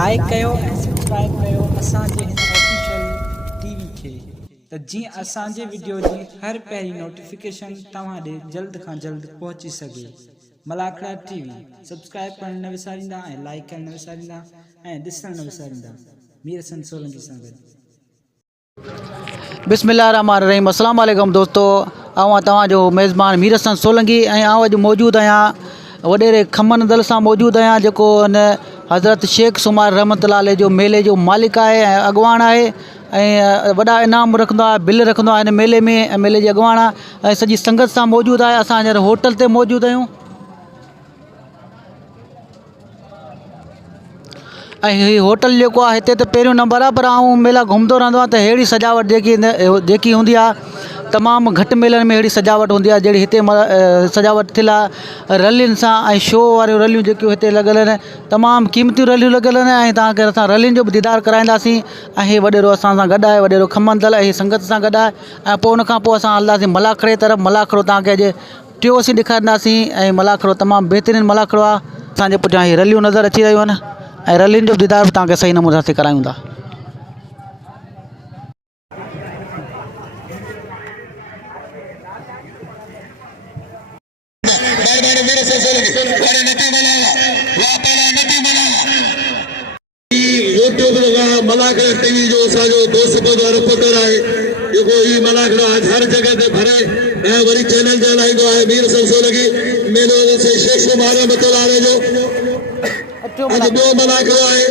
Like कयो ऐं subscribe कयो असांजे हिन ऑफिशियल टीवी खे त जीअं असांजे वीडियो जी हर पहिरीं नोटिफिकेशन तव्हां ॾे जल्द खां जल्द पहुची सघे। मलाखड़ा टीवी सब्सक्राइब करण न विसारींदा ऐं लाइक करण न विसारींदा ऐं ॾिसण न विसारींदा। मीर हसन सोलंकी सां गॾु। बिस्मिल्लाहिर्रहमानिर्रहीम। अस्सलाम वालेकुम दोस्तों, आउं तव्हांजो मेज़बान मीर हसन सोलंकी ऐं आउं अॼु मौजूदु आहियां वॾेरे खमन दल सां मौजूदु आहियां, जेको हिन हज़रत शेख सुमार रहमतुल्लाह अलैह जो मेले जो मालिक आहे ऐं अॻुवाण आहे ऐं वॾा इनाम रखंदो आहे, बिल रखंदो आहे हिन मेले में ऐं मेले जी अॻुवाण आहे ऐं सॼी संगत सां मौजूदु आहे। असां हींअर होटल ते मौजूदु आहियूं ऐं हीअ होटल जेको आहे हिते त पहिरियों नंबर आहे, पर आउं मेला घुमंदो रहंदो आहियां त अहिड़ी सजावट जेकी हूंदी आहे तमामु घटि मेलनि में अहिड़ी सजावट हूंदी आहे जहिड़ी हिते सजावट थियल आहे रलियुनि सां ऐं शो वारियूं रलियूं जेकियूं हिते लॻियल आहिनि, तमामु क़ीमतियूं रलियूं लॻियल आहिनि ऐं तव्हांखे असां रलियुनि जो बि दीदार कराईंदासीं। ऐं हीअ वॾेरो असां सां गॾु आहे, वॾेरो खमन दल ऐं संगत सां गॾु आहे ऐं पोइ उनखां पोइ असां हलंदासीं मलाखड़े तरफ़। मलाखड़ो तव्हांखे अॼु टियों असीं ॾेखारींदासीं ऐं मलाखड़ो तमामु बहितरीनु मलाखड़ो आहे। असांजे पुठियां हीअ रलियूं नज़र अची रहियूं आहिनि ऐं रलियुनि जो दीदार बि तव्हांखे सही नमूने सां करायूं था। मलाखड़ा टीवी जो असांजो दोस्त रिपोर्टर आहे जेको ही मलाखड़ा हर जगह ते भरे ऐं वरी चैनल ते हलाईंदो आहे। मीर हसन सोलंकी मेलो से शेख सुमार रहमतुल्लाह अलैह जो अॼु ॿियो मलाखड़ो आहे।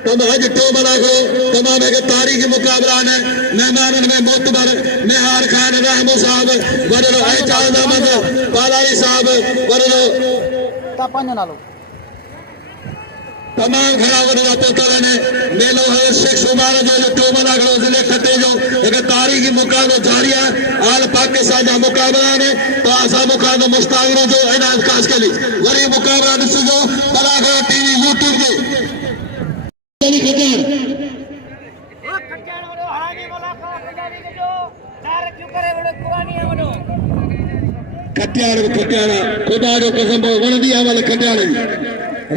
अॼु टियों मलाखड़ो तमामु हिकु तारीख़ी मुक़ाबला आहिनि। महिमाननि में मोतबर निहार खान रहमो साहब, वॾो एजाज़ अहमद पालारी साहब, वॾो तमाम घणा वॾा पहुतल आहिनि। मेलो शेख सुमार जो टियों मलाखड़ो ज़िले खटे जो हिकु तारीख़ी मुक़ाबलो जारी आहे। आल पाकिस्तान जा मुक़ाबला आहिनि त असां मुक़ाबलो मुश्ताक़िरो जो इनाम ख़ासि कली वरी मुक़ाबला ॾिसिजो मलाखड़ा टीवी यूट्यूब ते। खटियाड़ खुदा जो कसम वणंदी आहे भले खटियाड़ जी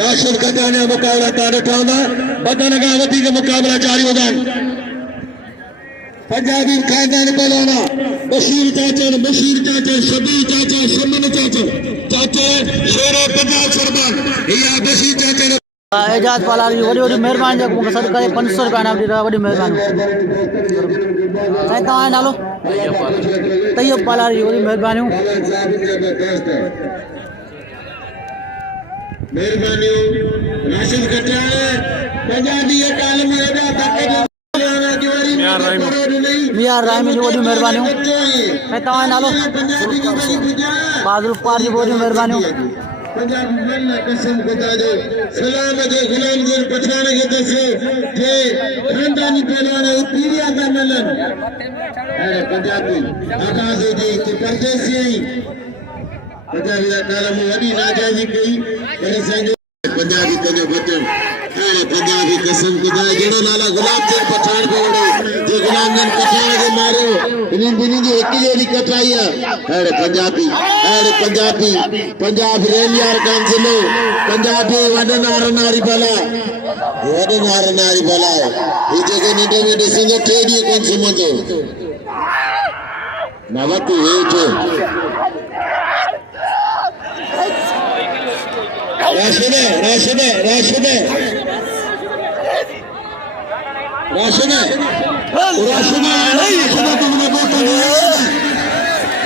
राशिद खटियाड़ जा मुक़ाबला तव्हां ॾिठा हूंदा। बदन खां वधीक मुक़ाबला जारी हूंदा आहिनि। पंजाबी खानदान पहलवान बशीर चाचा, शबीर चाचा, शमन चाचा, शेर पंजाब सरदार या बशीर चाचा एजाज पालारी वॾी वॾी महिरबानी जेको मूंखे सॾु करे 500 रुपया इनाम ॾींदो आहे। वॾी महिरबानी साईं। तव्हांजो नालो? तैयब पालारी। वॾी महिरबानियूं। महिरबानियूं राशिद खटियाड़ पंजाबी अकादमी मियार राइमी जी वॾियूं महिरबानियूं। साईं तव्हांजो नालो? बादल पार जी वॾियूं महिरबानियूं। कसम खुदा जो सलाम जो गुलाम गुल पछाण के दसे जे खानदानी पहलवान पीरिया का मिलन अरे पंजाबी आकाश जी के परदेसी पंजाबी का कालम वडी नाजाजी कई पर संजो पंजाबी तजो बचो अरे पंजाबी कसम खुदा जेड़ो नाला गुलाब जे पछाण को वड़े जे गुलाम जन पछाण के मारो इन्हीं बिनी जी एक जेडी कटाई है। अरे पंजाबी पंजाब रेल यार कांसिलो पंजाबी वडनार नारी भला ये जगह निडे में दिसंदो टेडी कोन समझो नाला तू हे जो राशिद तुमने बोलता नहीं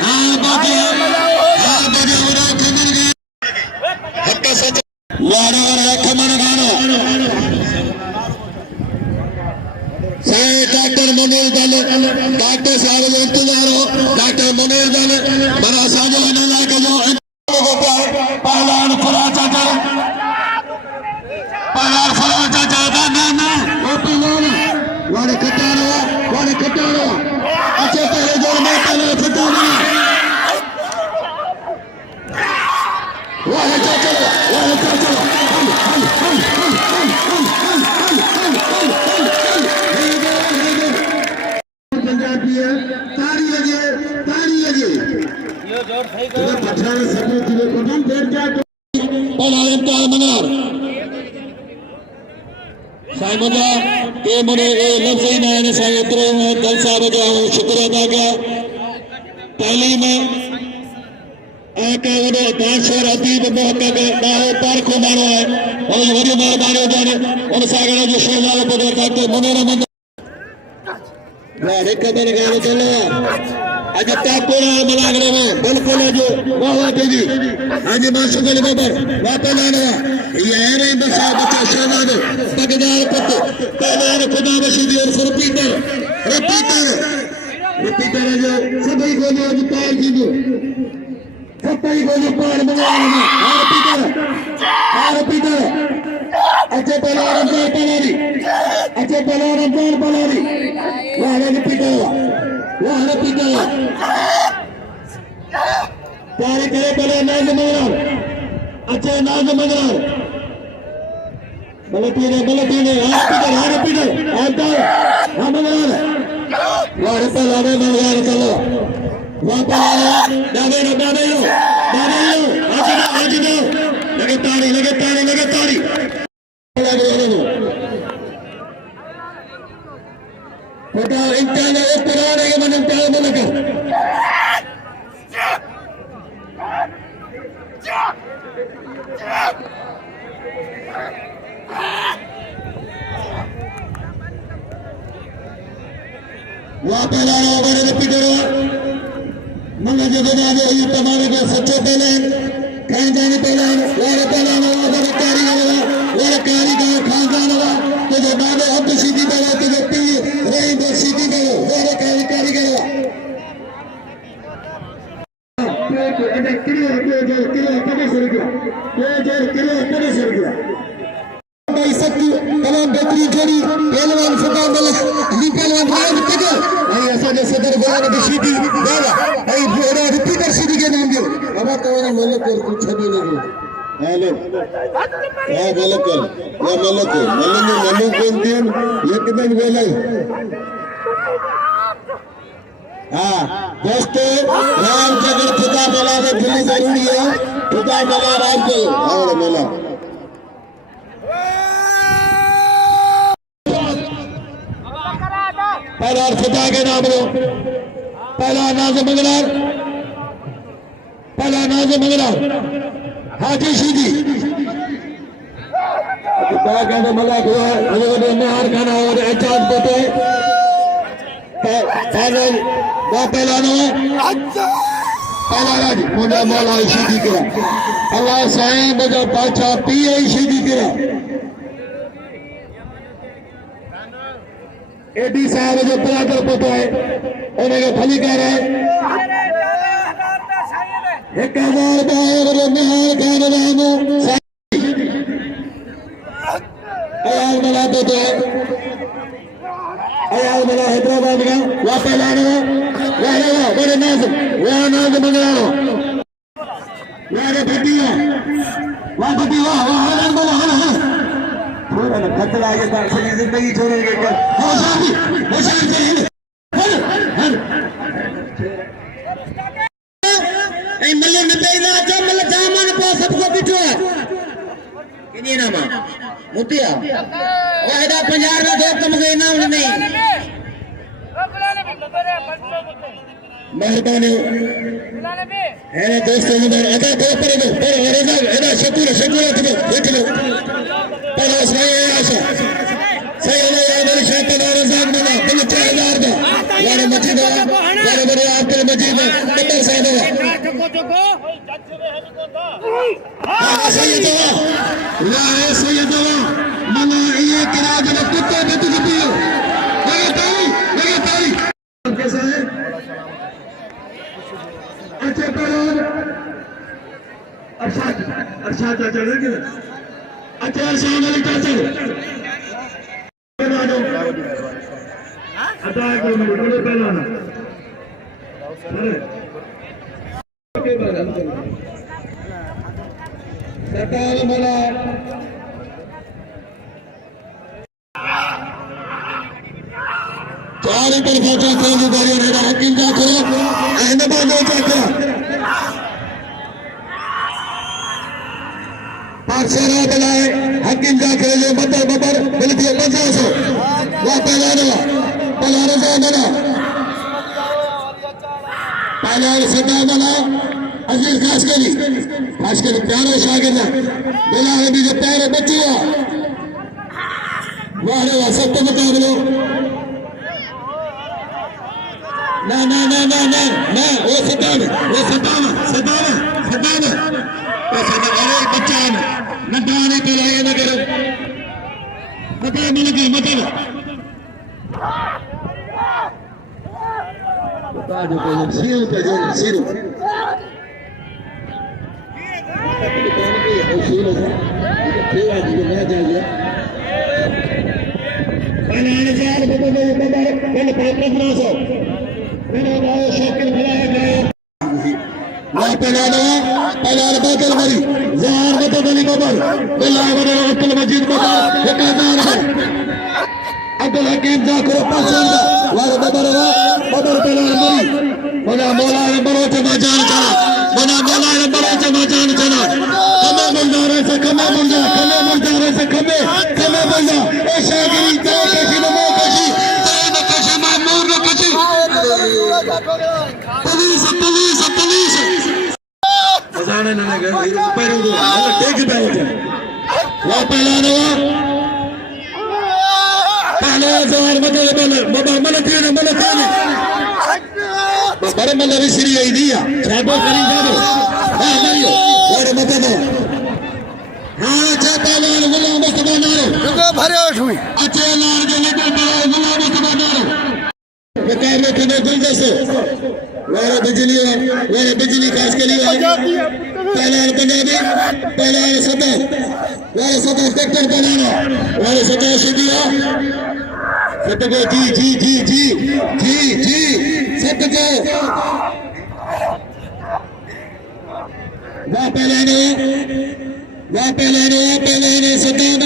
हाँ बाबा हत्ता सच वारा खमन गानो साईं डॉक्टर मुनीर दल डॉक्टर साहब जो इंतजार हो। डॉक्टर मुनीर दल बड़ा साजो न लाके जो पहलवान फराज चाचा ना वाले कटारो अच्छे तरह जो मैं पहले फटाना वाले चाचा पंजाबी है तारी लगे ये जोर सही करो पठान सब जिले को हम देख जा पहला इम्तिहान मनार साईं जा के मुने लफ्ज़ ही ना आहिनि साईं एतिरो दल साहब जो शुक्र अदा कया तालीम आका वॾो बादशाह अदीब मुहक़क़ ॾाढो पारखो माण्हू आहे उनजी वॾी महिरबानी हुजनि उन सां गॾु जो शहज़ादो पुटु डॉक्टर मुनीर अहमद हिकु ॿिनि ॻाल्हि चलो अॼु ताकोड़ा मलागड़े में बिल्कुल जो वाह तेजी आज माशुगल बबर वापलाना ये है बसा बच्चा शहजादो पगदार पुत पहलान खुदा बशीदी और रिपीटर जो सभी को जो पार जीजो सभी को जो पार मलागड़े रिपीटर अच्छे पहलान रमजान पलारी अच्छे पहलान रमजान पलारी वाह रिपीटर वह रिपीटर प्यारे करे पहले नाज मगरार अच्छे नाज मगरार बलती ने हाँ रिपीटर आता हाँ मगरार वह रिपीटर आने मगरार चलो वह पलाना डाबे लो आज दो लगे तारी बेटा इंसान एक पुराने के मन इंसान में लगा वहाँ पहला हमारे रिपीटर मन जगह जाने ये तमाम के सच्चे पहले कहीं जाने पहले वो कारीगर खानदान वाला तो जो नामे अब सीधी बना तो व्यक्ति रही दो सीधी बनो वो कारीगर भाई सबकी तमाम बेहतरीन जोड़ी पहलवान फुकान वाले पहलवान राज तक आई ऐसा जो सदर गोला की सीधी दादा आई बड़ा रिपीटर सीधी के नाम दियो अब तो वाला मलक और कुछ भी नहीं हेलो या मलक या मलक कौन दिन एकदम बोला हाँ दोस्तों राम जगत खुदा मिला में दिल्ली जरूरी है खुदा मिला राम को और मिला पहला खुदा के नाम लो पहला नाज मंगलार हाजी सीधी खुदा का मलाक हुआ है मेहर खाना और एजाज बोते पहला राज मुझा मौला सीधी करा अल्लाह साईं मुझा बादशाह पीए सीधी करा एडी साहब जो बरादर पुत्र है उन्हें भली कह रहे एक हजार बाहर निहार खान रामो अयाल बना तो अयाल बना हैदराबाद का वहाँ पहलाना वहाँ बड़े नाज वहाँ नाज मंगलानो वहाँ भटिया वहाँ बना थोड़ा ना खतरा आगे तक सभी जिंदगी छोड़ेंगे क्या होशियार ऐ मल्ले नबे ना जब मल्ले जामन को सबको बिठो है किनी नामा मुतिया वाहिदा पंजाब में दो कम गए ना उन्हें मेहरबानी है दोस्तों ने अदा दो पर एदा शकुर देख लो पहला सही आशा सही है शैतान और रज़ाक ने बिल 4000 का यार मस्जिद यार बड़े आपके मस्जिद में बंदर साहब हां सही दवा ला सही दवा मना ये किरा जो कुत्ते पे तू पियो लगे ताई कैसा है अच्छे पर अच्छा चलेंगे अच्छा शाम वाली का चल अदा को बोले पहला ना सरकार मला चार पर पहुंचा कौन गाड़ी रेडा हकीम जा करो अहमदाबाद जा करो बादशाह बनाए हकीम जाकर जो बदर बदर मिलती है 1500 वो पहला बना पहला सदा बना अजीज खास करी प्यारो शागिर्द बिला भी जो प्यारे बच्ची है वाह रे वाह सब तो मुकाबलो ना ना ना ना ना ना वो सदाम अरे बच्चा नटाने पे लाए ना करो मत सीरो अब्दुल हकीम जाकर वाले बदर बना मौला बड़ो जमा जान चला बना मौला बड़ो जमा जान चला कमे बंदारे से कमे बंदा ए शागिरी तो कशी नमो कशी तो कशी मामूर न कशी पुलिस जाने ना लगे पैरों को टेक बैठे वो पहला जोर बाबा मलतीने बड़े मल्लवी श्री दिया छाबो करी जाबो हां लियो बड़े मत दो हां छापालाल गुलाम मुस्तफा नारो रुको भरे उठवी अच्छे लाल के लेकर गुलाम मुस्तफा नारो मुकाबले के गुलदस्ते वाले बिजली खास के लिए पहला पंजाबी पहला सदा वाले सदा ट्रैक्टर बनाना वाले सदा सीधिया सतगो जी सतगो वाह पहले सदान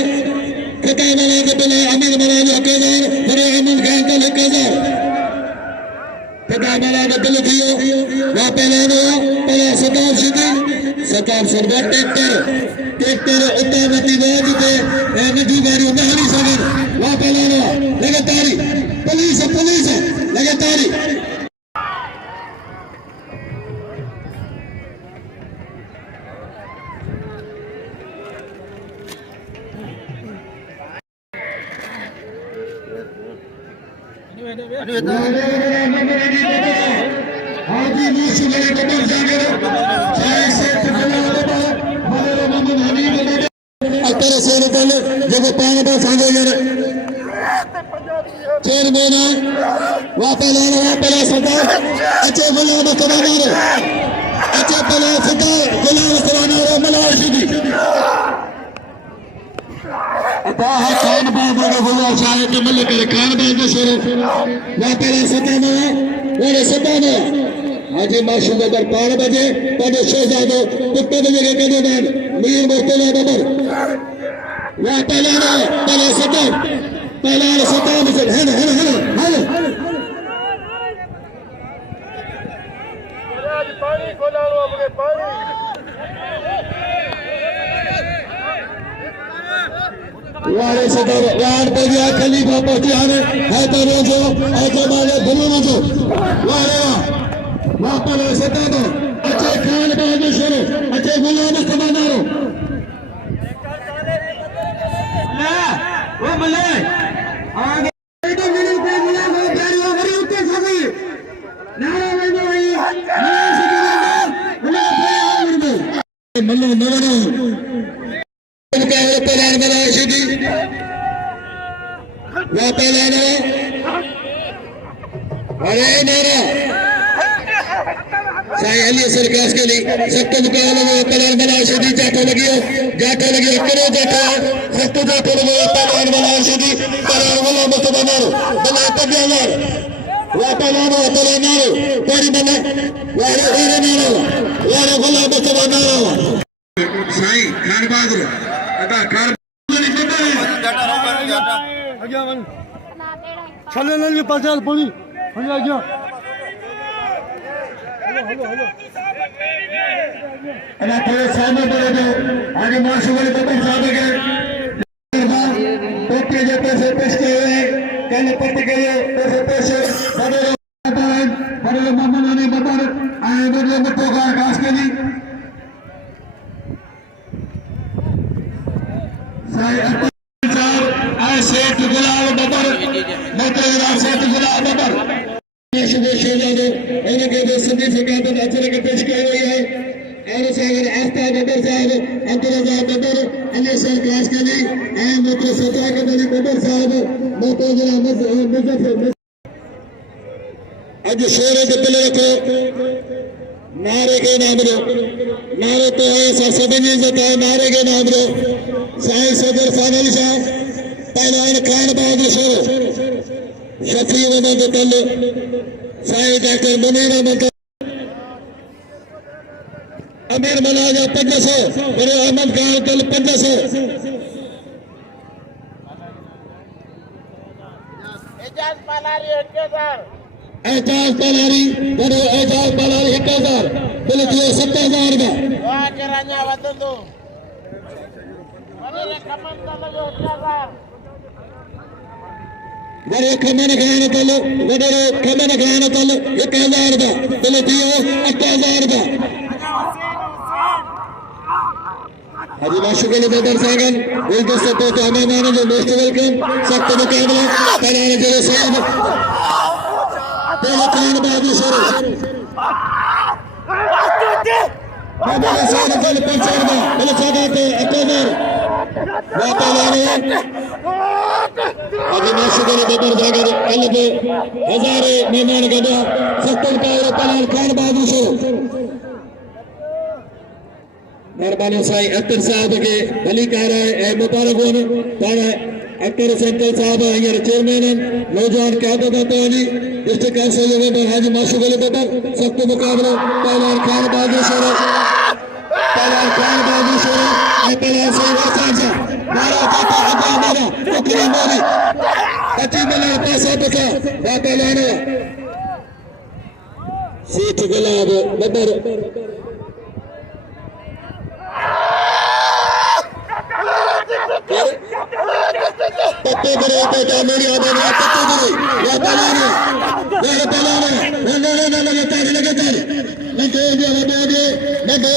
खता वाला के पहले अमीर वाला हकेदार बड़े अमीर खान का हकेदार खता वाला के दिल थियो वाह पहले सदान सीधी सदान सरदार ट्रैक्टर उतावती बाज पे नदी गाड़ी न हली सके वाह पहले लगातारी पुलिस लगातारी हाजी मूसी मेरे कबर जागर जय से अतर से पहले जब पान पर सांगे यार चेयरमैन वापस सरदार अच्छे गुलाम सवानारो अच्छे पहले सरदार गुलाम सवानारो मलार सीधी बाह खान बाबू ने बोला चाहे तो मल्ल करे खान बाबू शुरू वापस सदाना हाजी माशूम अगर 5 बजे पदे शहजादो कुत्ते बजे के कदे बाद मीर मुस्तफा बबर वाह पहले सदान से है पानी खोलाओ अपने पानी वारे सदर वार पे दिया खलीफा पहुंचाने है तो रोजो ऐसे माले भूलो मजो वारे वाह पहले सदर अच्छे खान बाबू शुरू अच्छे गुलाम समानारो वो मले आगे तो मेरे पे मिला वो प्यारी हो गई उत्ते खा गई नारा बंदो भाई मल्लो नवरो मुकाबले पहलवान बनाए सीधी वो पहलवान अरे नारा साई अली सरकास के लिए सबको मुकाबले में पहलवान बनाए सीधी जाटो लगी करो जाटो सबको जाटो लगे पहलवान बनाए सीधी पहलवान वाला मत बनाओ बना पहलवान वो पहलवान नारो कोई बना वारे नारो वारे वाला मत बनाओ साई खान बहादुर अदा खान चले नहीं पचास पड़ी हलो अल्लाह थोड़े सामने बढ़े दो आगे माशूक अली बब्बर साहब के टोपी जो पैसे पेश किए हुए हैं कल पट के लिए पैसे पेश बड़े मोहम्मद अली बब्बर आए बड़े बच्चों का आकाश के लिए सेठ गुलाब बब्बर मोहतरम सेठ गुलाब बब्बर उनके संदीप सिंह अचर के पेश किए हुए हैं और सागर आफ्ताब बब्बर साहब अब्दुल रज़ाक बब्बर अली सर क्लास के लिए मोहतरम सताक अली बब्बर साहब मोहतरम मुजफ्फर आज शेर के पहले रखो नारे के नाम रो नारे तो है सभी इज्जत है नारे के नाम रो साईं सदर फानल शाह पहलवान खान बहादुर शेर शफी मोहम्मद तल साईं डॉक्टर मुनीर अहमद अमीर मलाजा 500 मेरे अहमद खान तल 500 एजाज पालारी 1000 बिल दियो 7000 का वाह करा냐 वदंदो वरे खमन तल 1000 वरे खमन खान तल 1000 का बिल दियो 8000 का हाजी माशूक अली बब्बर साहब इस दोस्तों को हमें माने जो मोस्ट वेलकम सख्त मुकाबला कराने के लिए साहब पहले खान बहादुर शेर बाबा साहब कल 500 में पहले सादाते 8000 वापस लाने हाजी माशूक अली बब्बर साहब कल पे हजारे मेहमान गदा सख्त मुकाबला पहले खान बहादुर शेर मेहरबानी साईं अख्तर साहब के भली कह रहे हैं मुबारक हो अख्तर सेंट्रल साहब हींअर चेयरमैन नौजवान क्यादत जी डिस्ट्रिक्ट काउंसिल मेंबर हाजी माशूक अली बब्बर सख्त मुकाबलो पहलवान खान बहादुर शेर पहलवान सही वरसान साहब मारा काका अब्बा मारा टुकड़ी मोरी 25 मिलियन पैसा बचा वा पहलवान सेठ गुलाब बब्बर पत्ते करे तो क्या मेरी आवाज है पत्ते करे या पलाने ना लगातार मैं दे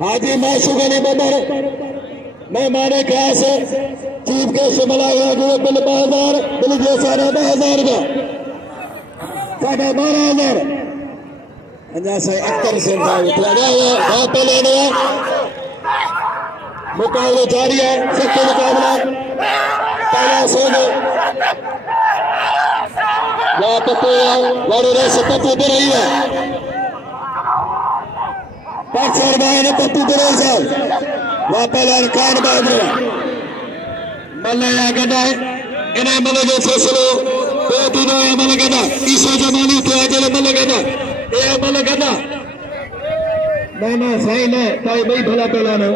हाजी माशूक अली बब्बर मैं माने खास चीफ गेस्ट मिलाया जो बिल 2000 बिल जो 12,500 का 12,500 अंजा से अख्तर सिंह साहब लगा हुआ वहां पे लेने मुकाबला जारी है सख्त मुकाबला पहला सोने वहां पत्ते वाले रेस पत्ते दे रही है 500 ने पत्ते दे रही साहब वहां पहला खान बहादुर मल्ला गदा इन्हें मल जो फैसलो दो तीनों मल गदा ईसा जमानी थे अजल मल गदा ये मल गदा ना सही ने ताई भाई भला पहला ना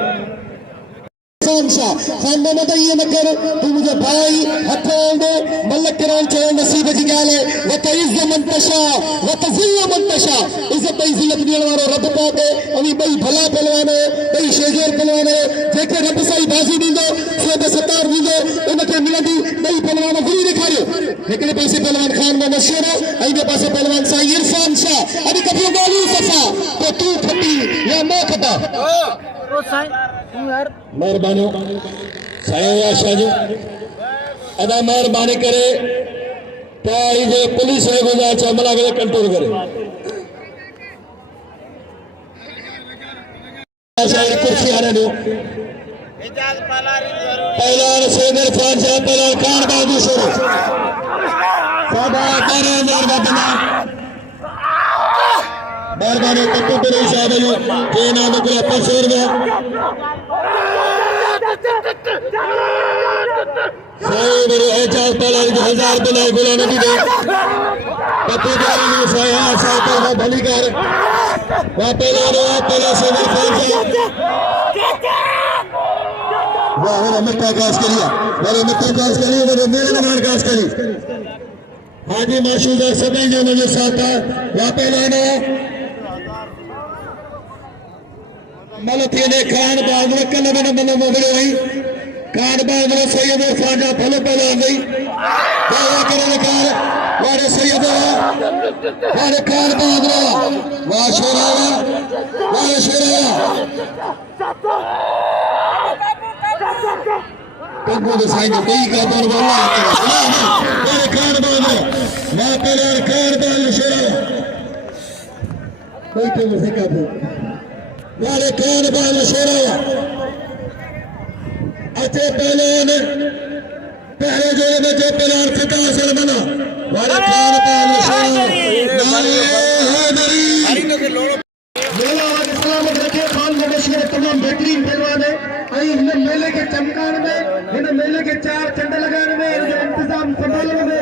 खानदान में ये न कर तू मुझे भाई हथों दे मलक करान चाहिए नसीब की गाल है व तइज़ मन तशा व तज़िल मन तशा इज्जत इज्जत देने वाला रब पाक है अभी भाई भला पहलवान है भाई शेजर पहलवान है जेके रब साई बाजी दींदो सो बे सतार दींदो उनके मिलंदी भाई पहलवान गुरु दिखायो लेकिन पैसे पहलवान खान में मशहूर है आइने पासे पहलवान साईं इरफान शाह अभी कभी गाली सफा तो तू खटी या मैं खता ओ साईं मेहरबानी साईं आशा जी अदा मेहरबानी करे ताई जे पुलिस है गुजार चमला के कंट्रोल करे साईं कुर्सी आने दो इजाजत पलारी पहलवान सैयद इरफान साहब पहलवान खान बहादुर शेर सादा करे मेहरबानी कत्तू तेरे साहब जो के नाम को 500 रुपया साईं मेरे एजाज पहलवान 1000 रुपये गुला नबी दे कत्तू तेरे ने साया साहब पर भली कर वहां पहला से इरफान साहब वाह मिट्टा काश करिया मेरे मिट्टा काश करिए मेरे मेरे नाम काश करी हाजी माशूद सभी जो मुझे साथ है वापस लाना मलती ने खान बादल कल मैंने मन मोगरे हुई खान बादल सैयद ख्वाजा फल पैदा नहीं दावा करने कार वारे सैयद वारे खान बादल वाह शेरा कंगो दे साईं जो कई का दर वाला वारे खान बादल वाह पेला खान बादल शेरा कोई तो मुझे का वाले खान बादल शेरा अच्छे पहलवान पहले जोड़े में जो पहलवान फतेह हसन बना वाले खान बादल शेरा मेला और इस्लाम रखे खान मवेशी तमाम बेहतरीन पहलवान है इन मेले के चमकाने में इन मेले के चार चंड लगाने में इनके इंतजाम संभालने में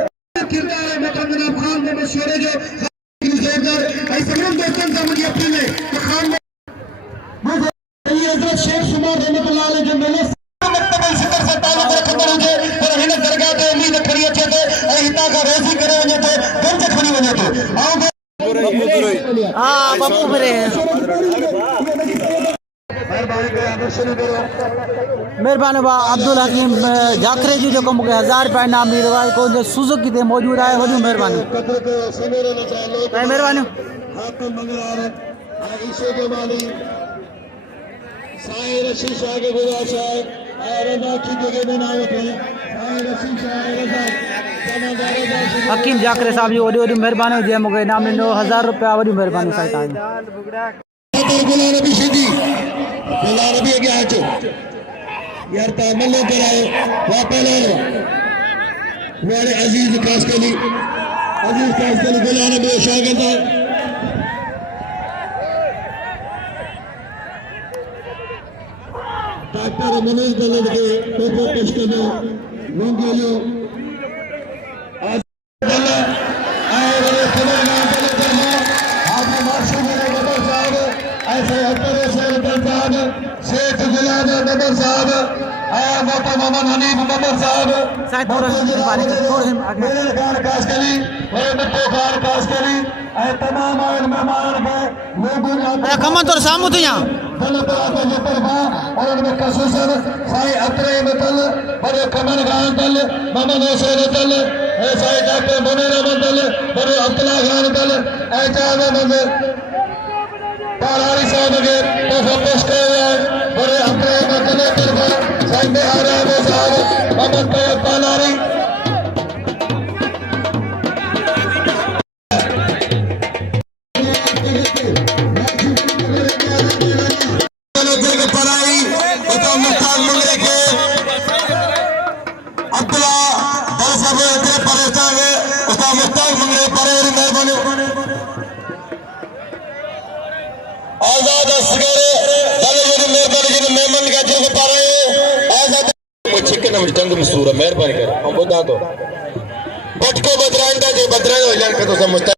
किरदार है मकंदना खान मवेशी जो समझ दोस्तों समझिए अपने में खान शेख शुमार रहमतुल्लाह अलैह जो मेले मकतबल सिकर से ताल्लुक रखंदड़ हुजे पर हिन दरगाह ते उम्मीद खड़ी अचे थो ऐं हितां खां रोज़ी करे वञे थो गंज खणी वञे थो हाँ बापू फिरे मेहरबानी बा अब्दुल हकीम जाखरे जी जो मूंखे 1000 रुपया इनाम ॾींदो आहे को जो सुजुकी ते मौजूदु आहे वॾियूं महिरबानी महिरबानी हकीम जाखरे साहब जी वॾी वॾी महिरबानी जंहिं मूंखे इनाम ॾिनो 1000 रुपया वॾी महिरबानी साईं तव्हांजी गुलारबी अॻियां अचो यार तव्हां मल्लो करायो वापस वारे अजीज कासकली गुलारबी शागिर्द डॉक्टर मनोज दलत के टोपो पेश करनो लोंगियो आज दल्ला आए वाले खुदा नाम दल्ला हाजी माशूद नगर साहब ऐसे अतर से साहब शेख गुलाब नगर साहब आया मोटा मोहम्मद हनीफ नगर साहब साहब थोड़ा मेरे खान कासकली और बट्टो खान कासकली ऐ तमाम आए मेहमान के लोगों ने कम तो सामू थी यहाँ और उनमें खसूसन साई अतरे मतल बड़े कमर खान दल मोहम्मद हुसैन दल साई डॉक्टर मुनीर अहमद दल बड़े अब्दुल्ला खान दल एजाज अहमद पारारी साहब के तोहफा पेश किया है बड़े अतरे मतल तरफ साई बिहार अहमद साहब मोहम्मद तैयब पालारी आजाद असगरे दल मेहरबानी जी मेमन का जो पा रहे आजाद चिकन में तंग मसूर मेहरबानी कर हम बता दो बटको बदरांदा जे बदरांदा हो जान का तो समझता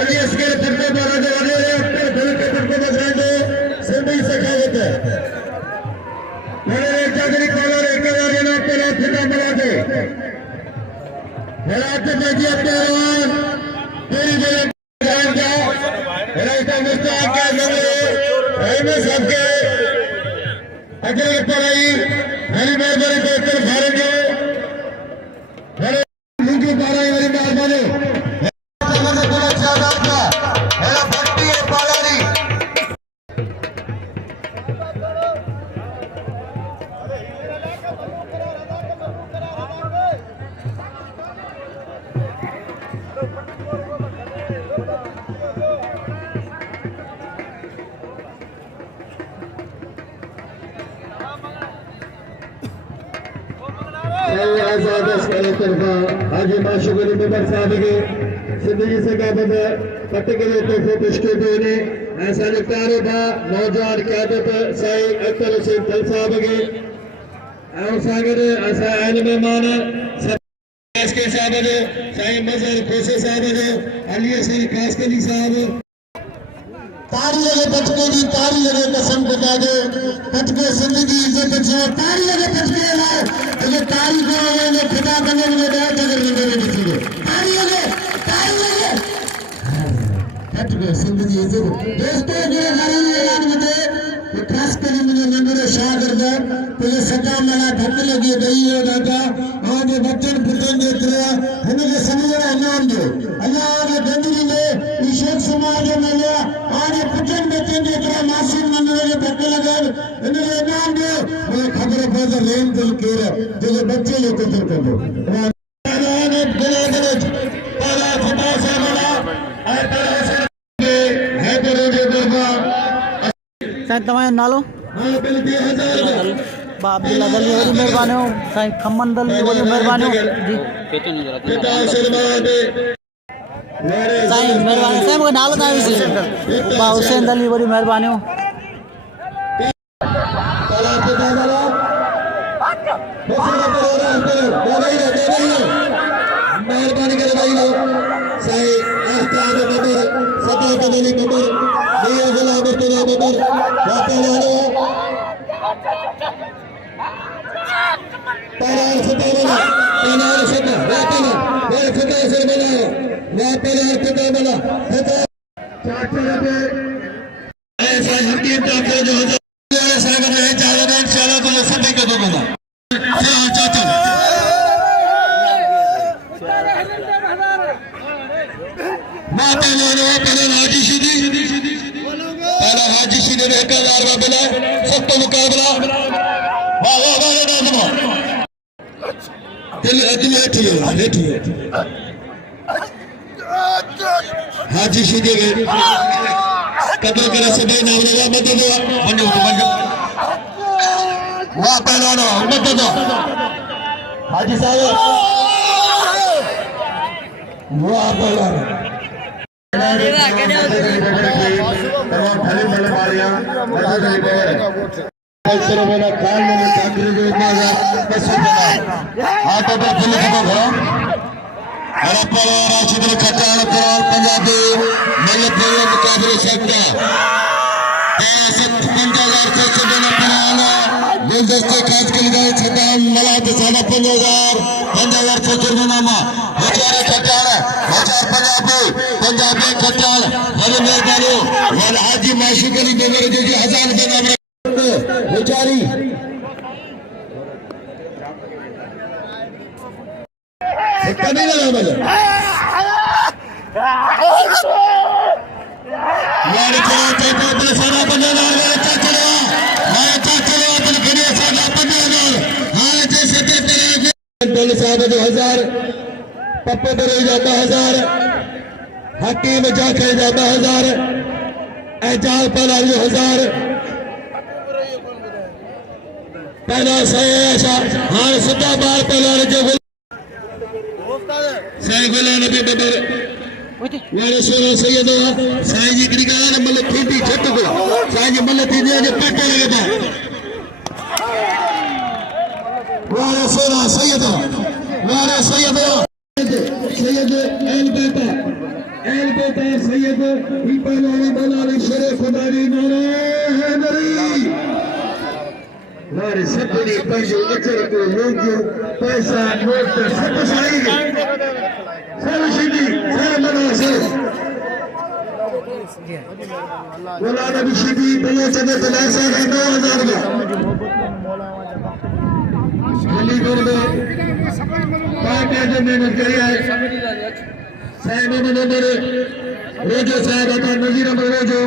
अली असगरे फरको बारा जो वाले अपने दिल के फरको बदरांदे से भी सखावत है मेरे जागरी कॉलर 1000 ना पे फिदा मिला दे हरात में जी पहलवान तेरी जगह सबके अगले पढ़ाई मेरी मेहरबानी को तरफ हारेंगे मेरे मुझे पढ़ाई मेरी मेहरबानी मेरा भक्ति है पालारी हाजी माशूद मेंबर साहब के जिंदगी से का बंदा पटकले तोहफो पेशके देने ऐसा प्यारे बा नौजवान क्यादत साई अख्तर हुसैन दल साहब के और सागर ऐसा आयल मेहमान के साहब के साई मजहर खोसे साहब के अली से कासकली साहब तारी लगे पटके की तारी लगे कसम बता दे पटके जिंदगी इज्जत छे तारी लगे पटके है तो तारी को ने खुदा बने में बैठ अगर नजर नहीं तारी लगे सिंध जी दोस्तों जो ऐलान मुझे खास कर मुझे नंबर शागिर्द तो सदा मला धक लगी गई हो दादा आज बच्चन पुतन जे तरह हमें समझ इनाम दो अल्लाह के गंदगी में ईश्वर समाज में लिया आज पुतन बच्चन जे तरह मासूम नंबर के धक लगा इन्हें इनाम दो और खबर पर लेन दिल केर जो बच्चे ये तो कर दो साईं तव्हांजो नालो अब्दुल्ला दली वरी महिरबानियूं साईं खमन दली वरी महिरबानियूं जी साईं महिरबानी साईं मूंखे नालो तव्हां विसरी हुसैन दली वरी महिरबानियूं मेहरबानी करे भाई लोग साईं आस्ताद बबर सदा बदली बबर ये गुलाम तेरा बबर वापस पैराल सदा बना पैराल सदा वापस मेरे सदा से बना वापस सदा बना चाचा पे ऐसा हकीम का जो साहब ने चाचा ने चला तो सदा को दो बना चाचा पहला हाजी सीधे 1000 का बिला सब तो मुकाबला वाह वाह वाह दिल लेठी हाजी सीधे गए कदर करे सदे नाम लगा मत दो बंदो वाह पहलवान मत दो हाजी साहब वाह पहलवान गुलदस्ते खास के लिए छटान मला तो साला 5000 से जुर्माना बेचारे छटान हजार पंजाबी छटान हर मेहरबानी और हाजी माशू करी बेगर जो 1000 बना बेचारी कभी ना बोले यार चलो तो अपने सारा बंदा मेरे चाचा मैं चाचा अपने घरे सारा बंदा हां जैसे ते तेरे बोले साहब 2000 पप्पे पर जाता 1000 हकीम जाके जाता 1000 एजाल पर 1000 पहला सैयशा हां सीधा बार पहला जो साईं गुलाम नबी बबर वाले सोना सैयद साईं जी की गान मल थींदी छत को साईं जी मल थींदी जे पटे लगे वाले सोना सैयद सैयद एल बेटा सैयद ई पहलवानी बनाने शेरे खुदा दी नारे है नरी वारे सतनी पंजो अचर को लोगियो पैसा नोट सब साई सब शिदी सब मना से बोला नबी शिदी बलो चने तो ऐसा है 2000 में अलीगढ़ में पार्टी जो मेहनत करी है साहब ने मेरे रोजो साहब आता नजीर अहमद रोजो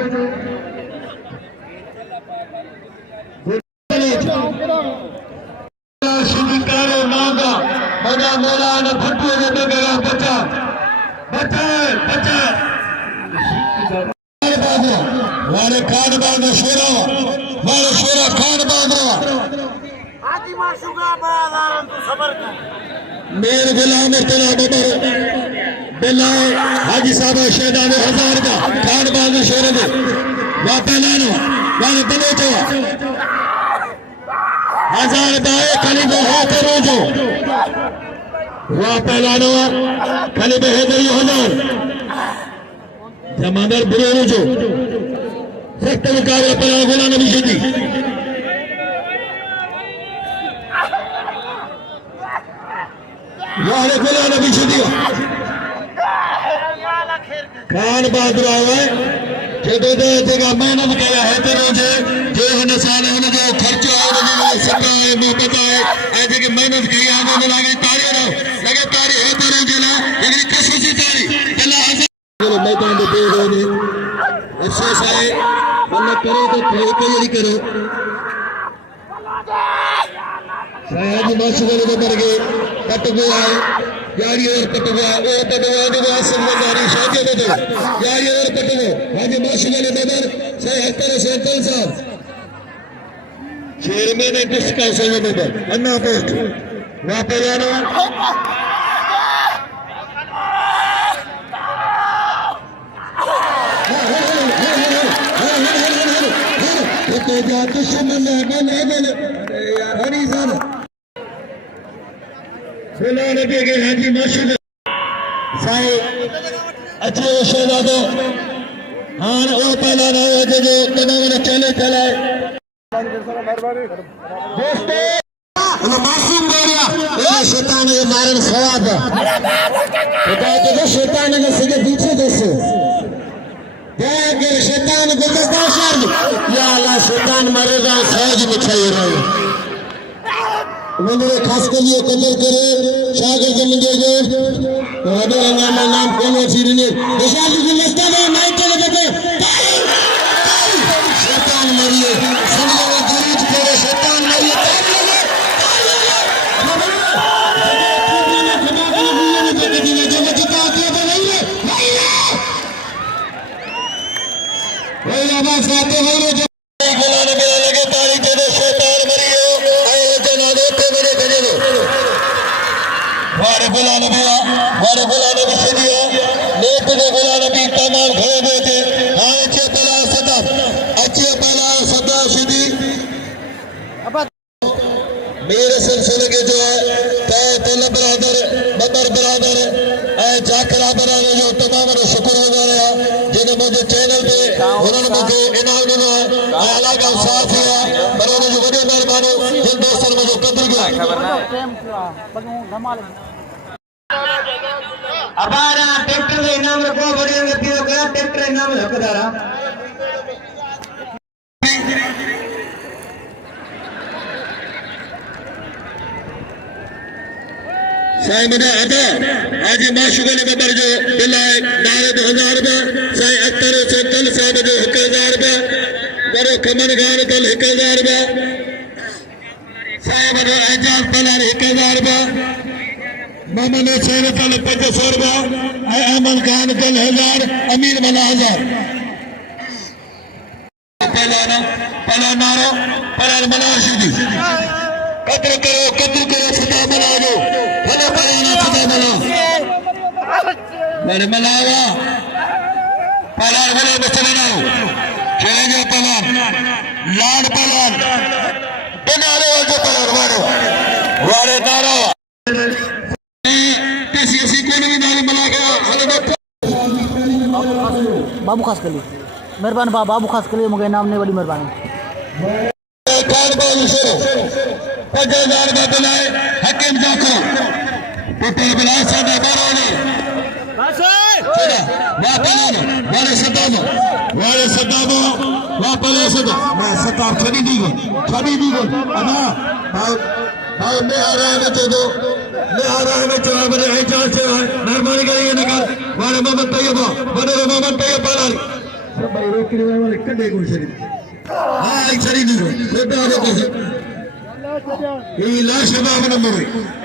शिकारो मांगा मजा मौलाना भट्टू ने बेगरा बचा वाले खान बाग शेरा खान बाग हाजी माशूका बड़ा तू सबर कर मेर गुलाम तेरा बबर बिल्ला हाजी साहब शेदा ने 1000 का खान बाग शेर दे वापे लानो वाले बने तो 1000 दाए खाली वो हाथ रोजो वापे लानो खाली बेहदरी 1000 जमादार बुरे रोजो सख्त मुकाबला पर गुलाम नबी शिदी वाले गुलाम नबी शिदी खान बहादुर आया जॾहिं त जेका महिनत कया है तेरे जो हिन साल हुन जो ख़र्चो आहे हुन जो सता आहे मोहबत आहे ऐं जेके महिनत कई आहे हुन लाइ ताड़ी ॾियो लॻे ताड़ी हे ताड़ी जे लाइ हिकिड़ी ख़ुशूसी ताड़ी जे लाइ असां मैदान ते पेश वञे अफ़सोस आहे मन करे त हिकु जहिड़ी करो साईं अॼु माशूक नंबर खे कटबो आहे 11 ओवर कटबो आहे उहो कटबो आहे जेको आसमंदारी शादी में 11 ओवर कटबो अॼु माशूक नंबर साईं अख्तर सेंट्रल साहब चेयरमैन ऐं डिस्ट्रिक्ट काउंसिल मेंबर अन्ना पोस्ट वापरियानो तो जा दुश्मन मन यार हनी सन सुना नबी के हाजी माशूक साईं अचे शहजादो हां ओ पहला ना जो तमाम चले चलाए दोस्तों उन मासूम बोलिया ये शैतान के मारन सवाब खुदा के शैतान के सजे पीछे दोस्तों जाकर शैतान को बर्दाश्त या अल्लाह शैतान मरेगा फौज में छाए रहे उन्होंने खास के लिए कदर करे शागिर्द मिलेंगे तो हमारा नाम कौन है सीरने विशाल जी मस्ता में माइक के लगे शैतान मरिए सब लोग दुरूद करे शैतान मरिए आवाज आते हैं जो गुलाम मेरा लगे तारीख दे शैतान मरियो आए जना दे ते मेरे गजे दो वारे गुलाम सिदियो नेक दे गुलाम भी तमाम घोड़े दे थे अच्छे पला सदा सिदी मेरे सिलसिले के जो है तल बरादर बदर बरादर जाकर बरादर जो तमाम शुक्र गुजार है जिन्हें मुझे चैनल पे उन्होंने मुझे इनाम दिया अलग साथ है पर उन्होंने जो बड़े मेहरबानी जिन दोस्तों ने मुझे कदर किया हमारा ट्रैक्टर के इनाम रखो बड़े व्यक्तियों का ट्रैक्टर इनाम हकदारा साईं मुझे अदा आज माशूक नंबर जो बिल है नारे 2000 रुपया साईं अख्तर सेंट्रल साहब जो 1000 रुपया बड़ो खमन खान तल 1000 रुपया साहब जो एजाज पलार 1000 रुपया मोहम्मद हुसैन तल 500 रुपया अहमद खान तल 1000 अमीर मला 1000 पला नारो पलार मनार सीधी कदर करो सदा बना दो भले पलाना सदा बना बड़े मलावा पलार भले बस बनाओ चले जाओ पलान लाड पलान बना लो जो पलार वारे नारो कैसी ऐसी कोई भी नाली बना के हले बाबू खास के लिए मेहरबानी बाबू खास के लिए मुझे इनाम ने बड़ी मेहरबानी 5000 रुपया बनाए हकीम जाको टोटल बना सादा 12 ने वाले सदाबो वापले सदा मैं सताब छड़ी दी गो अदा भाई मैं आ रहा है बड़े एजाज से मेहरबानी करिए निकाल वाले मोहम्मद तैयब पालारी सब भाई रोकने वाले कड़े गुण शरीफ हां एक शरीफ दी गो बेटा दे कैसे ये लाश बाब नंबर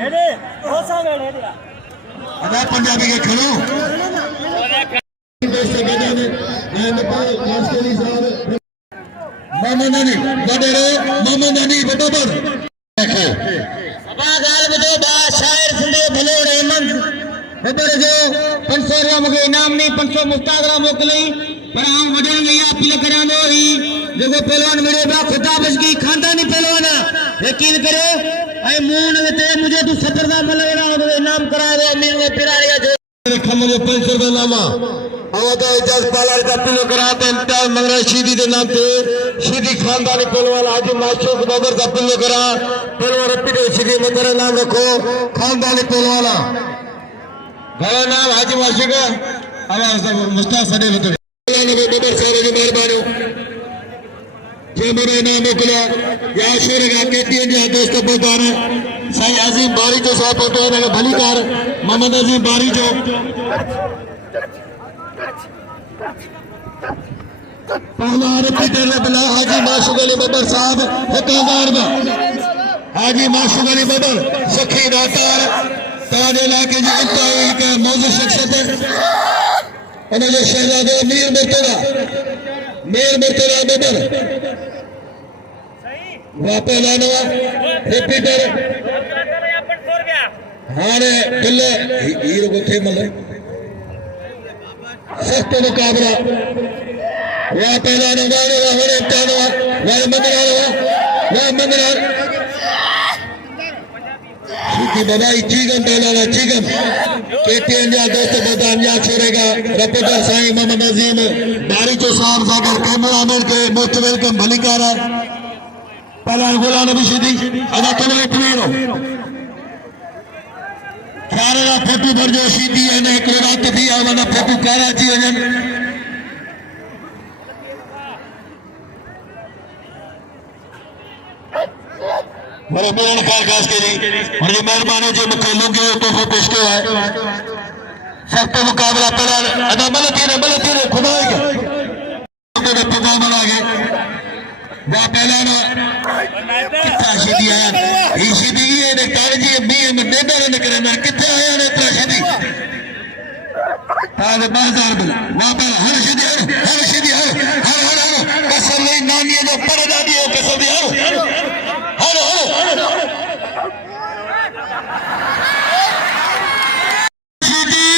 एडे होसा गए अदा पंजाबी के खड़ो दोस्तों गदा ने नेपाल मास्टरी साहब मोहम्मद अली बटोबर अब गाल बतो बा शायर सिंधे भलो रहमत खबर जो 500 रुपया मुझे इनाम नहीं 500 मुफ्तागरा मोकली पर हम वडन लिया अपील करानो ही जो पहलवान मेरे बा खिताब की खानदानी पहलवान यकीन करो ऐ मून ते मुझे तू सफरदा मलवरा इनाम करा दो अमीर में पिरारिया जो रखम मुझे 500 रुपया नामा आवता एजाज पालार का पिलो कराते इंतजार मंगरा शीदी दे नाम पे शीदी खानदानी पहलवान आज माशूक नगर का पिलो करा पहलवान पिटे शीदी मेरा नाम रखो खानदानी पहलवान घरा नाम हाजी माशूक आवाज़ दा मुस्ताद सदे वतन बबर सारे जो मेहरबानी जे मेरे नाम मोकलिया या शेरगा केटीएन जा दोस्त बदार साईं अजीम बारी जो साहब तो है भलीकार मोहम्मद अजीम बारी जो पहला रिपीटर बिला हाजी माशूक अली बबर साहब 1000 में हाजी माशूक अली बबर सखी दातार ताज इलाके जी इंतहाई का मौजूद शख्सियत है उन्होंने शहजादे मीर मुर्तजा बबर वापे लानवा रिपीटर हाने दिल्ले हीर को थे मतलब सख्त मुकाबला वापे लानवा होने इम्तिहानवा वह मंगरा सीधी बबाई चीगम पहला चीगम केटीएन जा दोस्त बदान या छोड़ेगा रिपीटर साईं मोहम्मद अजीम बारी जो साहब सागर कैमरामैन के मोस्ट वेलकम भलीकारा पहला गोला नबी सीधी अदा तले ट्वीरो चारेला फोटो भरजो सीधी ने एक रात थी आवना फोटो कराची वजन मेरे मेरन कारकास के लिए और ये मेहरबानी जो मुकल्लों के तोहफे पेश किया है सख्त मुकाबला पहला अदा मलती ने खुदाएगा तो खुदा बना गए वह पहला ना कितना सीधी आया ये सीधी ये ने तारजी बी में देदर ने करना कितना आया ने इतना सीधी ताज बाजार बिल वह पहला हर सीधी हर कसम नहीं नानी जो परदा दियो कसम दियो हर सीधी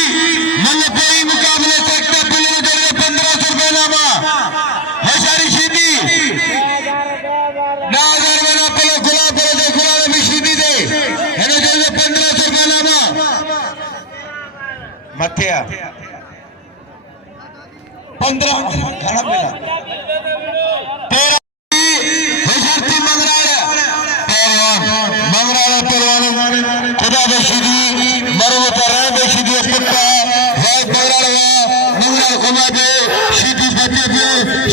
मल कोई मुकाबले सकता पुलिस कर 1500 रुपए नामा है सारी सीधी नागर बना पलो खुला पलो दे खुला भी सीधी दे है ना जो 1500 रुपए नामा मथिया 15 घड़ा मिला तेरा हजरती मंगराड़ा परवान खुदा बशीदी मरो पर बशीदी पक्का है मंगराड़ा खुमा दे सीधी बच्चे पे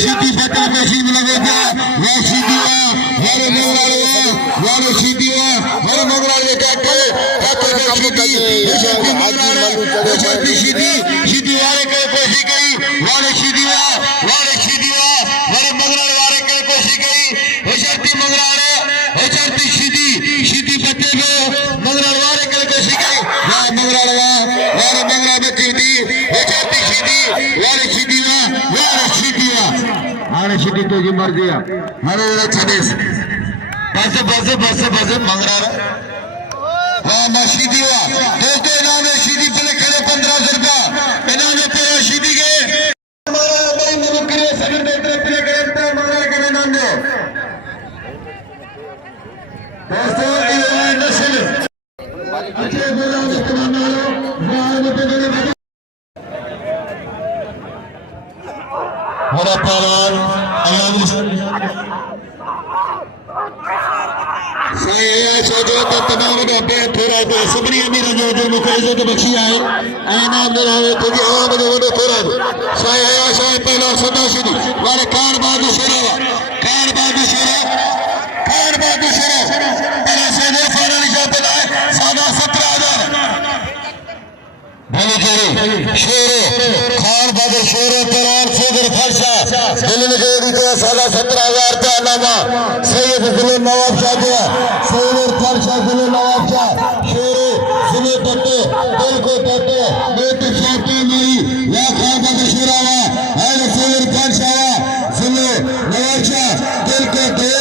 सीधी बच्चे पे सीधी लगे गया वह सीधी वाले मंगराड़ा वाले सीधी वाले मंगराड़े काटे हजरती सीधी वाले के कोशिश गई वाले सीधी वाले मंगराड़े वाले के कोशिश गई हजरती मंगराड़े हजरती सीधी बच्चे को मंगराड़ वाले के कोशिश गई वाह मंगराड़ वाले मंगराड़ बच्चे दी हजरती सीधी वाले सीधी तो जी मर गया हरे छदेस बस मंगराड़ वाह मैं सीधी दोस्तों इन्होंने सीधी पहले खड़े 1500 रुपया इन्होंने तेरा सीधी गए दोस्तों ये नस्ल अच्छे बोला हमारा पहलवान तमाम थोड़ा तो सभी अमीर जो मुख्य इज्जत बख्शी है नाम तुझी आवाम जो वो थोड़ा शाह पहला सदा सीधी वाले खान बहादुर शेरा पहला से फाइनल शॉट बनाए सादा 17000 भले खेले शेर खान बहादुर शेर पहलवान सदर फरसा दिल ने दिया सादा 17000 का नामा सैयद जिले नवाब शाह दिया सैयद फरसा जिले नवाब शाह शेर जिले पट्टे दिल को पट्टे बेटी शादी मेरी या खान बहादुर शेरा है सैयद फरसा जिले नवाब शाह दिल को दे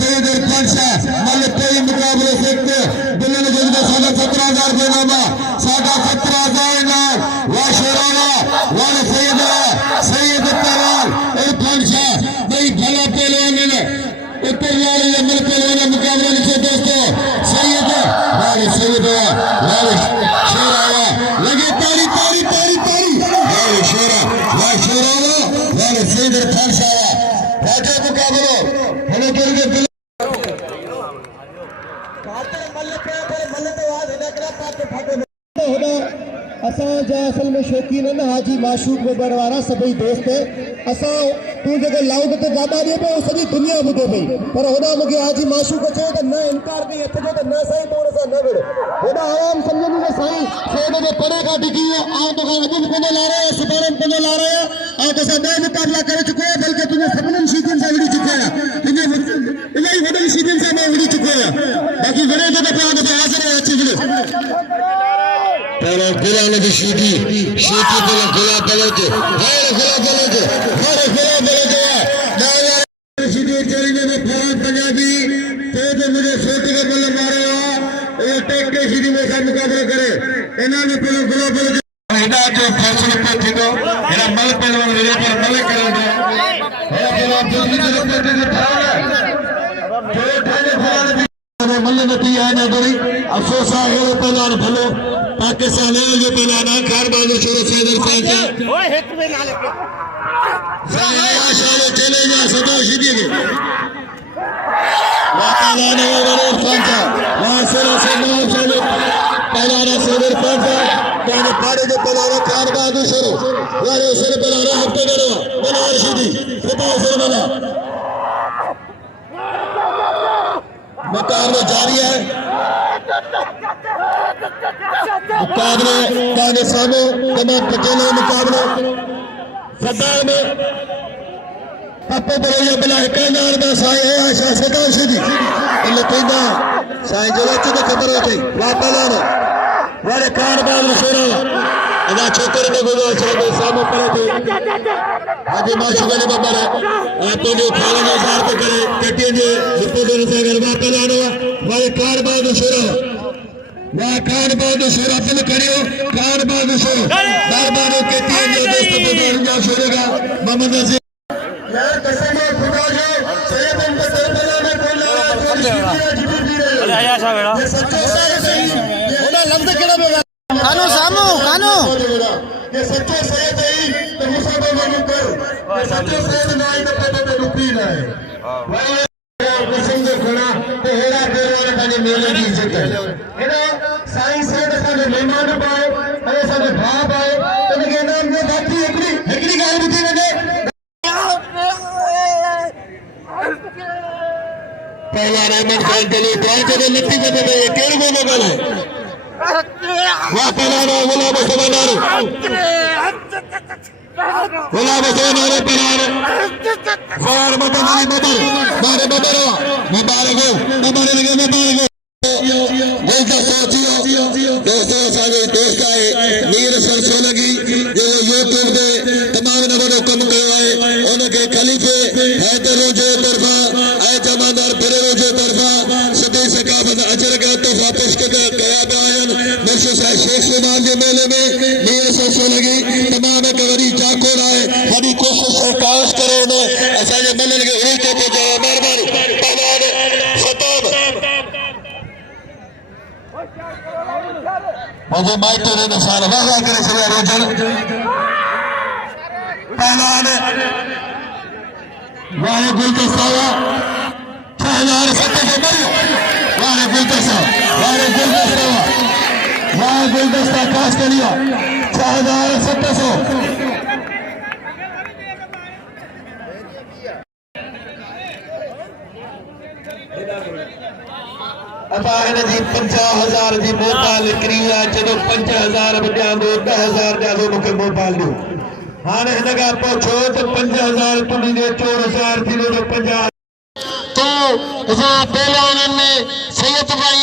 सैयद फरसा मल कोई मुकाबले सकते दिल ने दिया सादा 17000 का नामा सादा 17000 नाम वा शेरावा वाले सैयद पहलवान ए फरसा नहीं भला पहलवान ने ऊपर वाले अमल पहलवान मुकाबला लिखे दोस्तों सैयद वाले शेरावा लगे तारी वाले शेरावा वाले सैयद फरसा राजा मुकाबला हमें करके मल्ले पे मल्ले तो आज असांजा असल में शौक़ीन आहिनि हाजी माशूक बबड़ वारा सभई दोस्त असां तूं जेको लाउड ते गाॾा ॾिए पियो सॼी दुनिया ॿुधे पई पर होॾा मूंखे हाजी माशूक चयो त न इनकार कई हथ जो त न साईं तूं सां न विड़ होॾा आवाम सम्झंदी त साईं सौदे जे परे खां डिॼी वियो आउं तोखां अॼु बि पंहिंजो ला रहिया सुभाणे बि पंहिंजो ला रहिया ऐं तोसां ॿ मुक़ाबला करे चुको आहियां बल्कि तुंहिंजे सभिनीनि शीदियुनि सां विड़ी चुको आहियां तुंहिंजे इलाही वॾनि शीदियुनि सां मां विड़ी चुको आहियां बाक़ी विड़े जो दफ़ो हाज़िर आहे अची विड़े pero gula di shidi gula gula balade hayır gula balade hayır gula balade ya shidi chali ne faran punjabi te to mujhe soti ka ball mare ho ye tek ke shidi mein sa muqabla kare ina ne pehla gula balade ina jo fasal pe thido ina mal pelwan video par mal karanga ya pehla jodi ne pe te thara jo thane faran मल नथी आहे न worry अफ़सोस आहे अहिड़ो पहलवान भलो पाकिस्तान जो पहलवान आहे कारबान जो छोरो सैदर खान ओए हित में ना लगे साया शालो चले जा सदा शिदी के पहलवान है वरोर खान का वहां से शालो पहलवान सैदर खान का यानी पाड़े जो पहलवान कारबान जो छोरो वाले सर पहलवान हफ्ते करो मनोहर शिदी सदा सर वाला मुकाबला जारी है मुकाबले काने सामने तमाम पटेलों मुकाबले सदा में पप्पू बरोया बला हिकानार में साई है आशा सदा शिदी इन पेंदा साई जो तो खबर होती वापलाने वाले कारबान शोरा अदा छोकर में गुजर चले सामने पड़े थे हाजी माशूक ने बबर आप जो खाना हजार पे करे कटिए जे रिपोर्टर से अगर वापलानो वाले कारबान शोरा वाह कारबान शोरा अपन करियो कारबान शोरा बार-बार कहती है जो दोस्त बदल जा छोड़ेगा मोहम्मद से यार कसम है खुदा जो सैयद उनके दरबार में कोई लड़ा अरे आया सा बेड़ा ये सच्चा सही होना लफ्ज केड़ा में कानो सामो कानो ये सच्चो सैयद है तो मुसाबा मालूम कर ये सच्चो सैयद ना है तो पता तो रुपी ना है वाह कसम से खड़ा तो हेरा पहलवान का मेले की इज्जत है हेरा साईं सैयद का मेहमान पाए अरे सब भाव आए तो के नाम में बाकी एकड़ी गाल बुद्धि ने पहला रहमान खान के लिए कौन से लत्ती के दे केड़ में गल है वाह पहला गुलाब समानार गुलाब समानार पहला फरार मदन अली मदन मारे बबरो मुबारक हो दोस्तों सारे दोस्त आए मीर सरसों लगी जो यूट्यूब पे तमाम नंबरों कम करवाए उनके खलीफे हैदर जो तरफा आए जमादार फिर जो तरफा सदी सकाफत अजर का तोहफा पेश किया बयान मुर्शिद साहब शेख सुमान के मेले में मीर सरसों लगी तमाम कवरी चाकोर आए बड़ी कोशिश और काश करे उन्हें ऐसा ये मिलने के उल्टे पे जाए मेहरबानी पहलवान खताब मुझे माइक तो नहीं साल वाह करे चले रोजन पहलवान वाह गुलदस्ता 6070 मरियो वाह गुलदस्ता खास कर लिया 6700 अता जी 50,000 जी मोबाइल निकरी आहे जॾहिं 5,000 बि ॾियां थो 10,000 ॾियां थो मूंखे मोबाइल ॾियो हाणे हिन खां पोइ छो त 5,000 तुंहिंजी ॾे 4,000 थींदो त 50 तो असां पहलवाननि में सैयद भाई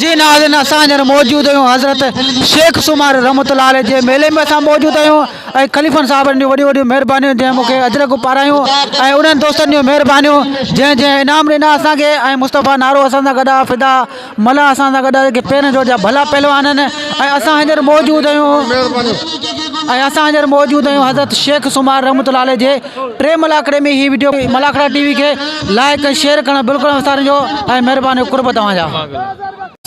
जी नाज़रीन असां हींअर मौजूदु आहियूं हज़रत शेख सुमार रहमतुल्लाह अलैह जे मेले में असां मौजूदु आहियूं ऐं ख़लीफ़नि साहिबनि जूं वॾियूं वॾियूं महिरबानियूं जंहिं मूंखे अजरक पारायूं ऐं उन्हनि दोस्तनि जूं महिरबानियूं जंहिं इनाम ॾिना असांखे ऐं मुस्तफ़ा नारो असां सां गॾु आहे फिदा मला असां सां गॾु आहे जेके पहिरें जो जा भला पहलवान आहिनि ऐं असां हींअर मौजूदु आहियूं हज़रत शेख सुमार रहमतुल्लाह अलैह जे टे मलाखड़े में ही वीडियो मलाखड़ा टीवी खे लाइक शेयर करणु बिल्कुलु विसारिजो ऐं महिरबानी कुर्ब तव्हांजा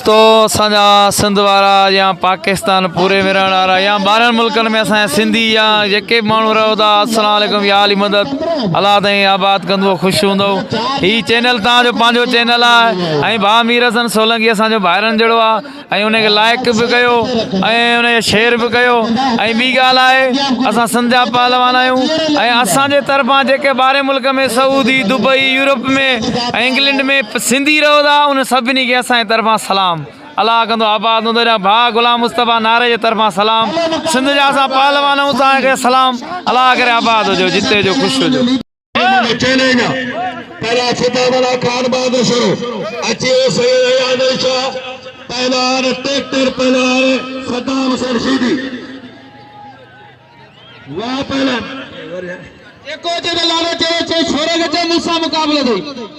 तो असांजा सिंध वारा या पाकिस्तान पूरे में रहण वारा या ॿारहं मुल्कनि में असांजा सिंधी या जेके माण्हू रहो था, अस्सलाम वालेकुम, या अली मदद, अलाह ताईं आबाद कंदो, ख़ुशि हूंदो। हीउ चैनल तव्हांजो पंहिंजो चैनल आहे ऐं भाउ मीर हसन सोलंकी असांजो भाइरनि जहिड़ो आहे ऐं उनखे लाइक बि कयो ऐं उनखे शेयर बि कयो। ऐं ॿी ॻाल्हि आहे, असां सिंध जा पहलवान आहियूं ऐं असांजे तरफ़ां जेके ॿारहें मुल्क में सऊदी, दुबई, यूरोप में ऐं इंग्लैंड में सिंधी रहो था, उन सभिनी खे असांजे तरफ़ां सलाम। अलाह कंदो आबाद हूंदो। भाउ गुलाम मुस्तफ़ा नारे जे तरफ़ां सलाम। सिंध जा असां पहलवान आहियूं, तव्हांखे सलाम। अलाह करे आबाद हुजो, जिते हुजो, ख़ुशि हुजो। पहला खिताब वाला खान बहादुर शुरू अच्छे पहलवान ट्रैक्टर पहलवान सद्दाम हुसैन शीदी वाह पहलवान एको जे लालो चे छोरे के मूसा मुकाबले दे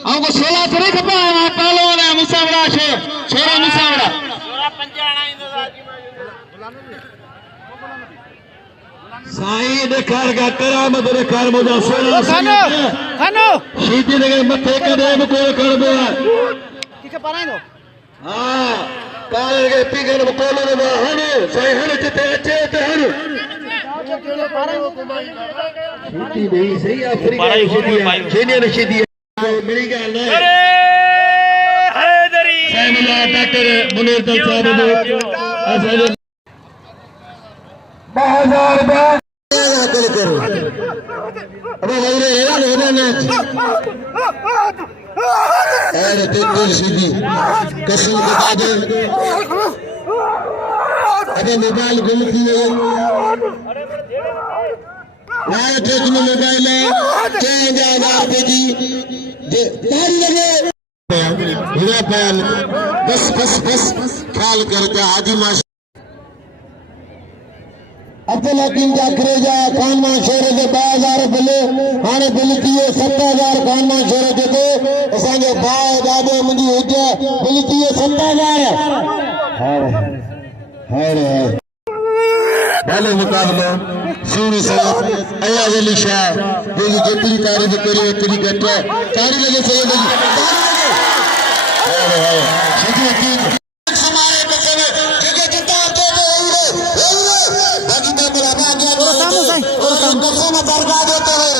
हमको 16 करे खपा पहलवान है मूसा बड़ा छोरा मूसा बड़ा छोरा पंजाणा इंदा साईं देखर का करामत देखर मुझे 16 खानो शीदी ने मथे कदे को करबो ठीक है पराइनो हां काल के पीगन कोलो ने हनु साईं हनु जिते अचे ते हनु शीदी नहीं सही अफ्रीका शीदी है केनिया शीदी मेरी गाल है अरे हैदरी साईं डॉक्टर मुनीर दल साहब असल 2000 रुपए करो अबे वही रे ना अरे तेरे सीधी कसम के बाद अबे मोबाइल गुम थी गई नया ट्रेक में मोबाइल है 3000 रुपए की तारी लगे हुआ पैन बस ख्याल करके हाजी माश अब्दुल हकीम जा करेजा खानमान शोरे के 2000 बिल हाणे बिल थी 7000 खानमान शोरे के ते असांजो भाउ दादो मुंहिंजी हुज बिल थी 7000 हाणे पहले मुकाबलो सुनी सैयद अयाज अली शाह जेकी जेतिरी तारीफ़ करी ओतिरी घटि आहे तारी लगे सैयद जी हाणे बर्बाद होते हुए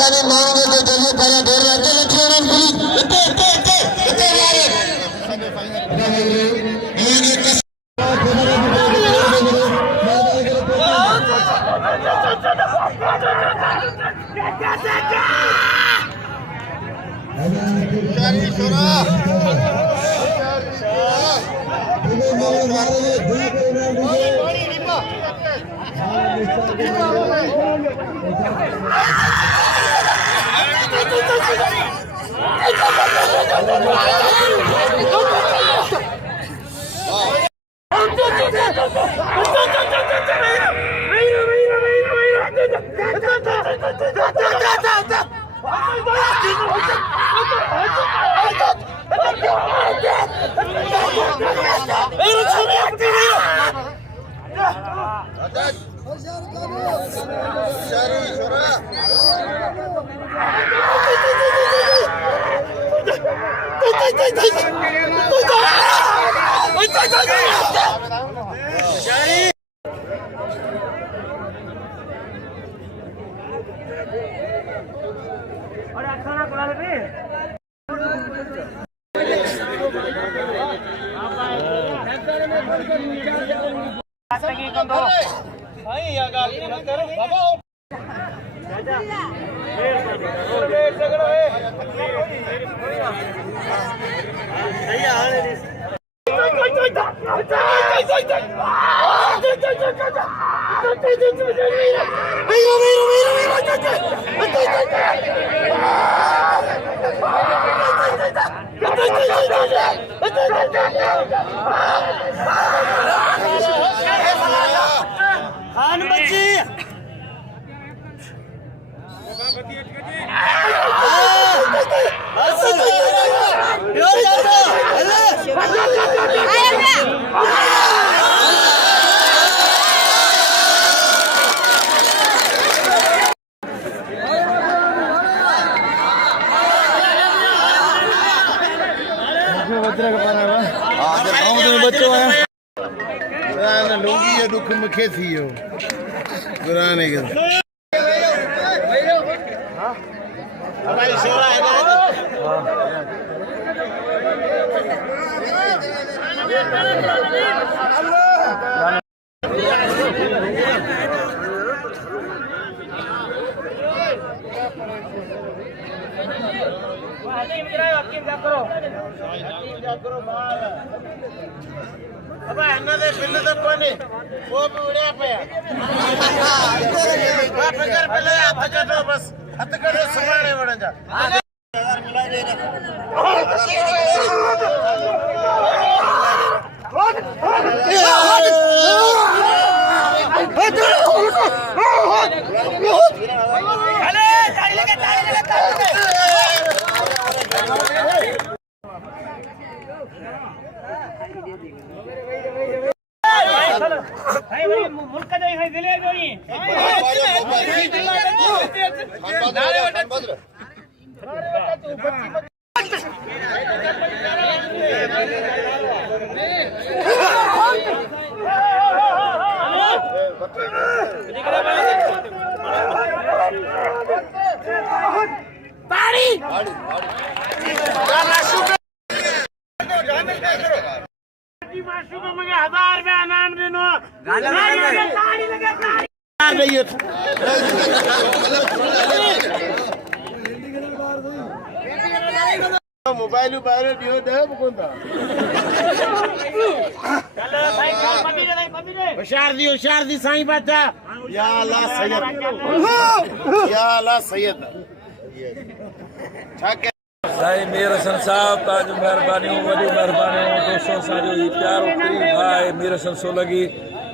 यानी मांगे तो जल्दी पहले दौड़ रहे थे लेकिन खान बच्ची ताईं बचो आहियां लुंगी जो दुख मूंखे थी वियो गुराने खे अब अन्ना दे बिल तो कोनी वो भी उड़िया पे बगैर बिल हाथ कटो बस हाथ कटो समाने वड़ जा मोबाइल बाहर दियो दे कोन था होशियार दी साईं बाचा या अल्लाह सैयद छा के साईं मीर हसन साहब तव्हांजो महिरबानियूं वॾियूं महिरबानियूं दोस्तों असांजो ही प्यारो क़रीब भाउ मीर हसन सोलंकी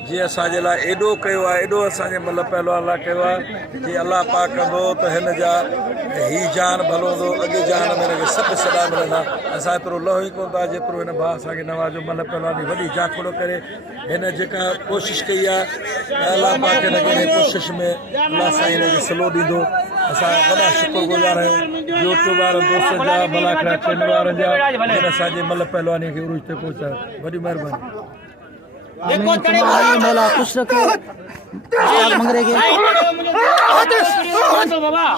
जी असांजे लाइ एॾो कयो आहे एॾो असांजे मतिलबु पहलवान लाइ कयो आहे जी अलाह पाक कंदो त हिन जा ही जान भलो हूंदो अॻे जान में हिनखे सभु सॾा मिलंदा असां एतिरो लहो ई कोन था जेतिरो हिन भाउ असांखे नवाज़ो मतिलबु पहलवानी वॾी जाखड़ो करे हिन जेका कोशिशि कई आहे अलाह पाक हिनखे हिन कोशिशि में अलाह साईं हिनखे सलो ॾींदो असां वॾा शुक्रगुज़ार आहियूं यूट्यूब वारनि दोस्तनि जा भला खड़ा चैनल वारनि जा जिन असांजे मतिलबु पहलवानी खे उरूज ते पहुचायो वॾी महिरबानी मौला खुश रखे मंगरे के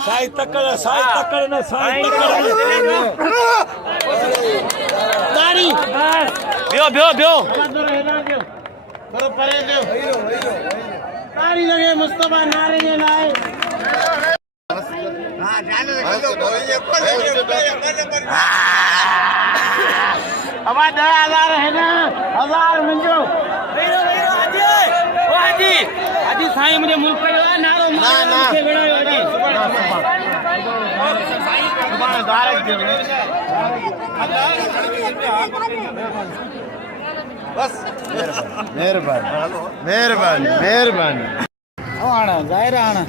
साईं तकड़ न साईं तकड़ तारी बियो करो परे दो तारी लगे मुस्तफा नारे ने लाए अब 10,000 है ना 1000 मंजो अजी साईं मुझे मुल्क जो नारो ना के बड़ायो अजी सुभान डायरेक्ट दे बस मेहरबानी आना जाहिर आना